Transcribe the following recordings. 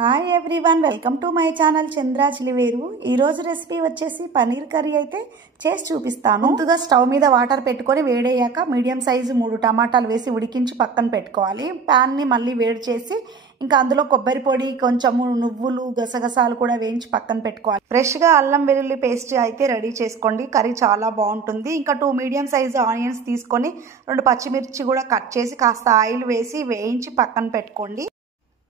Hi everyone, welcome to my channel Chandra Chiliveru. ఈరోజు recipe వచ్చేసి paneer curry అయితే చేసి చూపిస్తాను. ముందుగా స్టవ్ మీద వాటర్ పెట్టుకొని వేడయ్యాక మీడియం సైజు 3 టమాటాలు వేసి ఉడికించి పక్కన పెట్టుకోవాలి. ప్యాన్ని మళ్ళీ వేడి చేసి ఇంకా అందులో కొబ్బరి పొడి, కొంచెము నువ్వులు, గసగసాలు కూడా వేయించి పక్కన పెట్టుకోవాలి. ఫ్రెష్గా అల్లం వెల్లుల్లి పేస్ట్ అయితే రెడీ చేసుకోండి. కర్రీ చాలా బాగుంటుంది. ఇంకా 2 మీడియం సైజు ఆనియన్స్ తీసుకొని 2 పచ్చిమిర్చి కూడా కట్ చేసి కాస్త ఆయిల్ వేసి వేయించి పక్కన పెట్టుకోండి.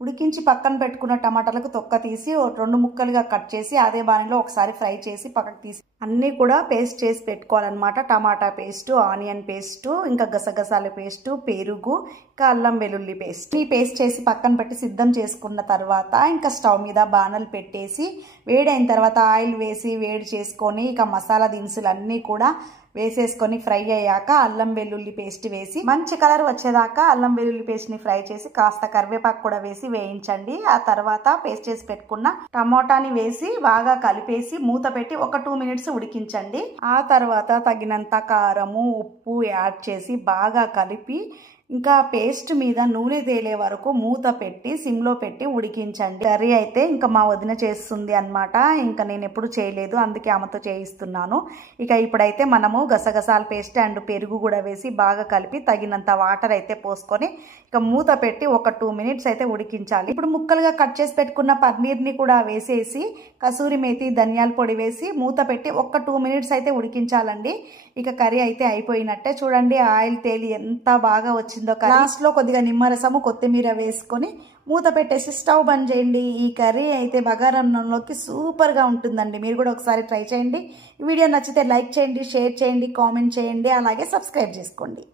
ఉడికించి పక్కన పెట్టుకున్న టమాటాలకు తొక్క తీసి 2 ముక్కలుగా కట్ చేసి అదే బాణీలో ఒకసారి ఫ్రై చేసి పక్కకు తీసి అన్నీ కూడా పేస్ట్ చేసి పెట్టుకోవాలన్నమాట. టమాటా పేస్టు, ఆనియన్ పేస్టు, ఇంకా గసగసాల పేస్టు, పెరుగు, ఇంకా అల్లం వెల్లుల్లి పేస్ట్ ఈ పేస్ట్ చేసి పక్కన పెట్టి సిద్ధం చేసుకున్న తర్వాత ఇంకా స్టవ్ మీద బాణలు పెట్టేసి వేడైన తర్వాత ఆయిల్ వేసి వేడి చేసుకొని ఇక మసాలా దినుసులు అన్నీ కూడా వేసేసుకొని ఫ్రై అయ్యాక అల్లం వెల్లుల్లి పేస్ట్ వేసి మంచి కలర్ వచ్చేదాకా అల్లం వెల్లుల్లి పేస్ట్ ని ఫ్రై చేసి కాస్త కరివేపాకు కూడా వేసి వేయించండి. ఆ తర్వాత పేస్ట్ చేసి పెట్టుకున్న టమోటాని వేసి బాగా కలిపేసి మూత పెట్టి ఒక 2 మినిట్స్ ఉడికించండి. ఆ తర్వాత తగినంత కారము, ఉప్పు యాడ్ చేసి బాగా కలిపి ఇంకా పేస్ట్ మీద నూనె తేలే వరకు మూత పెట్టి సిమ్లో పెట్టి ఉడికించండి. కర్రీ అయితే ఇంకా మా వదిన చేస్తుంది అన్నమాట. ఇంకా నేను ఎప్పుడు చేయలేదు, అందుకే ఆమెతో చేయిస్తున్నాను. ఇక ఇప్పుడైతే మనము గసగసాల పేస్ట్ అండ్ పెరుగు కూడా వేసి బాగా కలిపి తగినంత వాటర్ అయితే పోసుకొని ఇక మూత పెట్టి ఒక 2 మినిట్స్ అయితే ఉడికించాలి. ఇప్పుడు ముక్కలుగా కట్ చేసి పెట్టుకున్న పన్నీర్ని కూడా వేసేసి కసూరి మేతి, ధనియాల పొడి వేసి మూత పెట్టి ఒక 2 మినిట్స్ అయితే ఉడికించాలండి. ఇక కర్రీ అయితే అయిపోయినట్టే. చూడండి ఆయిల్ తేలి ఎంత బాగా వచ్చిందో. లాస్ట్ లో కొద్దిగా నిమ్మరసము, కొత్తిమీర వేసుకొని మూత పెట్టేసి స్టవ్ బంద్ చేయండి. ఈ కర్రీ అయితే బగారన్నంలోకి సూపర్ గా ఉంటుందండి. మీరు కూడా ఒకసారి ట్రై చేయండి. ఈ వీడియో నచ్చితే లైక్ చేయండి, షేర్ చేయండి, కామెంట్ చేయండి, అలాగే సబ్స్క్రైబ్ చేసుకోండి.